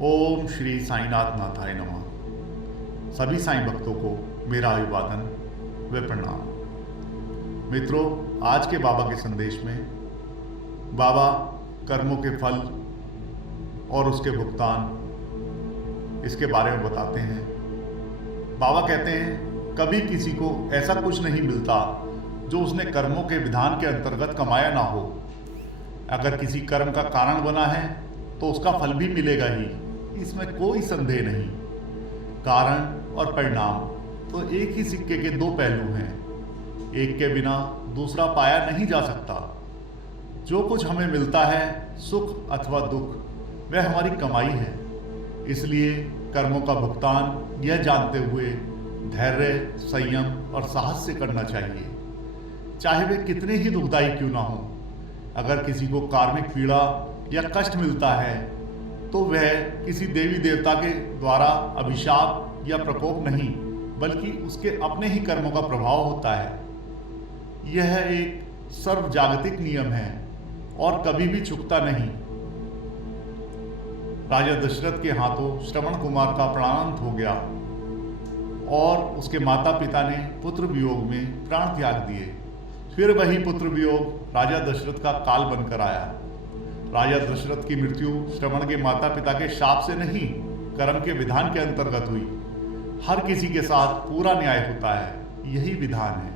ओम श्री साईनाथ नाथाय नमः। सभी साईं भक्तों को मेरा अभिवादन व प्रणाम। मित्रों, आज के बाबा के संदेश में बाबा कर्मों के फल और उसके भुगतान इसके बारे में बताते हैं। बाबा कहते हैं कभी किसी को ऐसा कुछ नहीं मिलता जो उसने कर्मों के विधान के अंतर्गत कमाया ना हो। अगर किसी कर्म का कारण बना है तो उसका फल भी मिलेगा ही, इसमें कोई संदेह नहीं। कारण और परिणाम तो एक ही सिक्के के दो पहलू हैं, एक के बिना दूसरा पाया नहीं जा सकता। जो कुछ हमें मिलता है, सुख अथवा दुख, वह हमारी कमाई है। इसलिए कर्मों का भुगतान यह जानते हुए धैर्य, संयम और साहस से करना चाहिए, चाहे वे कितने ही दुखदायी क्यों ना हो। अगर किसी को कार्मिक पीड़ा या कष्ट मिलता है तो वह किसी देवी देवता के द्वारा अभिशाप या प्रकोप नहीं, बल्कि उसके अपने ही कर्मों का प्रभाव होता है। यह एक सर्वजागतिक नियम है और कभी भी चूकता नहीं। राजा दशरथ के हाथों श्रवण कुमार का प्राणांत हो गया और उसके माता पिता ने पुत्र वियोग में प्राण त्याग दिए। फिर वही पुत्र वियोग राजा दशरथ का काल बनकर आया। राजा दशरथ की मृत्यु श्रवण के माता पिता के शाप से नहीं, कर्म के विधान के अंतर्गत हुई। हर किसी के साथ पूरा न्याय होता है, यही विधान है।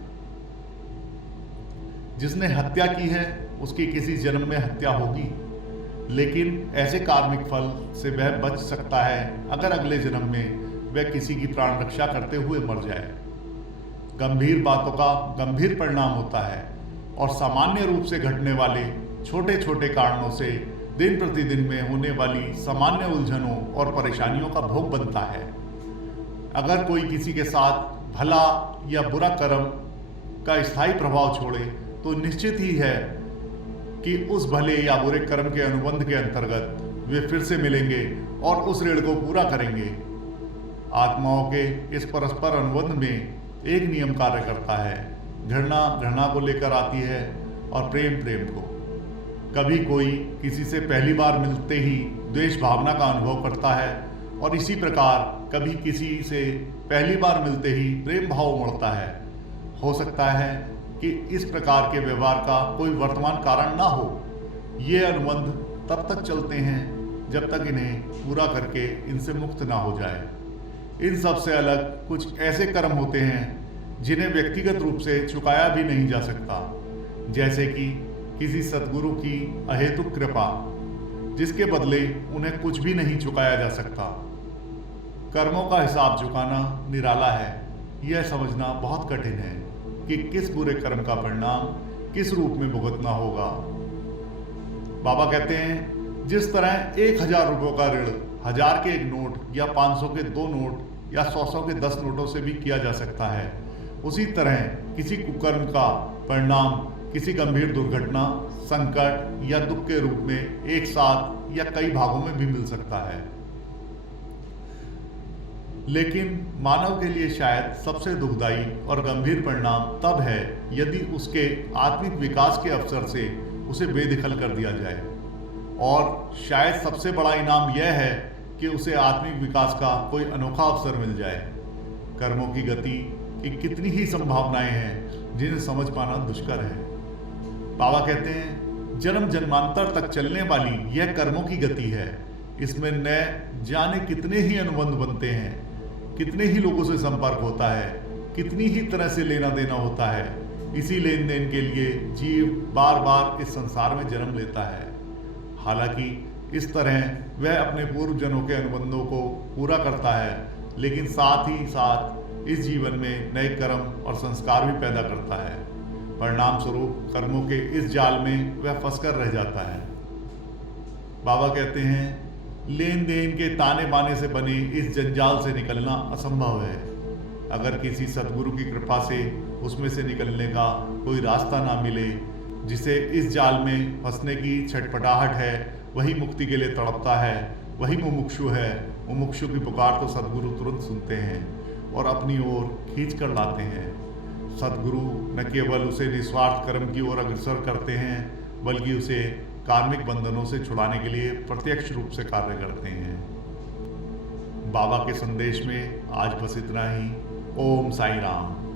जिसने हत्या की है उसकी किसी जन्म में हत्या होगी, लेकिन ऐसे कार्मिक फल से वह बच सकता है अगर अगले जन्म में वह किसी की प्राण रक्षा करते हुए मर जाए। गंभीर बातों का गंभीर परिणाम होता है और सामान्य रूप से घटने वाले छोटे छोटे कारणों से दिन प्रतिदिन में होने वाली सामान्य उलझनों और परेशानियों का भोग बनता है। अगर कोई किसी के साथ भला या बुरा कर्म का स्थायी प्रभाव छोड़े तो निश्चित ही है कि उस भले या बुरे कर्म के अनुबंध के अंतर्गत वे फिर से मिलेंगे और उस ऋण को पूरा करेंगे। आत्माओं के इस परस्पर अनुबंध में एक नियम कार्य करता है। घृणा घृणा को लेकर आती है और प्रेम प्रेम को। कभी कोई किसी से पहली बार मिलते ही द्वेष भावना का अनुभव करता है और इसी प्रकार कभी किसी से पहली बार मिलते ही प्रेम भाव उमड़ता है। हो सकता है कि इस प्रकार के व्यवहार का कोई वर्तमान कारण ना हो। ये अनुबंध तब तक चलते हैं जब तक इन्हें पूरा करके इनसे मुक्त ना हो जाए। इन सब से अलग कुछ ऐसे कर्म होते हैं जिन्हें व्यक्तिगत रूप से चुकाया भी नहीं जा सकता, जैसे कि किसी सद्गुरु की अहेतुक कृपा, जिसके बदले उन्हें कुछ भी नहीं चुकाया जा सकता। कर्मों का हिसाब चुकाना निराला है। यह समझना बहुत कठिन है कि किस बुरे कर्म का परिणाम किस रूप में भुगतना होगा। बाबा कहते हैं जिस तरह 1000 रुपयों का ऋण 1000 के एक नोट या 500 के 2 नोट या 100 के 10 नोटों से भी किया जा सकता है, उसी तरह किसी कुकर्म का परिणाम किसी गंभीर दुर्घटना, संकट या दुख के रूप में एक साथ या कई भागों में भी मिल सकता है। लेकिन मानव के लिए शायद सबसे दुखदायी और गंभीर परिणाम तब है यदि उसके आत्मिक विकास के अवसर से उसे बेदखल कर दिया जाए। और शायद सबसे बड़ा इनाम यह है कि उसे आत्मिक विकास का कोई अनोखा अवसर मिल जाए। कर्मों की गति की कितनी ही संभावनाएं हैं जिन्हें समझ पाना दुष्कर है। बाबा कहते हैं जन्म जन्मांतर तक चलने वाली यह कर्मों की गति है। इसमें न जाने कितने ही अनुबंध बनते हैं, कितने ही लोगों से संपर्क होता है, कितनी ही तरह से लेना देना होता है। इसी लेन देन के लिए जीव बार बार इस संसार में जन्म लेता है। हालांकि इस तरह वह अपने पूर्व जन्मों के अनुबंधों को पूरा करता है, लेकिन साथ ही साथ इस जीवन में नए कर्म और संस्कार भी पैदा करता है। परिणाम स्वरूप कर्मों के इस जाल में वह फंसकर रह जाता है। बाबा कहते हैं लेन देन के ताने बाने से बने इस जंजाल से निकलना असंभव है। अगर किसी सद्गुरु की कृपा से उसमें से निकलने का कोई रास्ता ना मिले, जिसे इस जाल में फंसने की छटपटाहट है, वही मुक्ति के लिए तड़पता है, वही मुमुक्षु है। मुमुक्षु की पुकार तो सद्गुरु तुरंत सुनते हैं और अपनी ओर खींच कर लाते हैं। सद्गुरु न केवल उसे निस्वार्थ कर्म की ओर अग्रसर करते हैं, बल्कि उसे कार्मिक बंधनों से छुड़ाने के लिए प्रत्यक्ष रूप से कार्य करते हैं। बाबा के संदेश में आज बस इतना ही। ओम साई राम।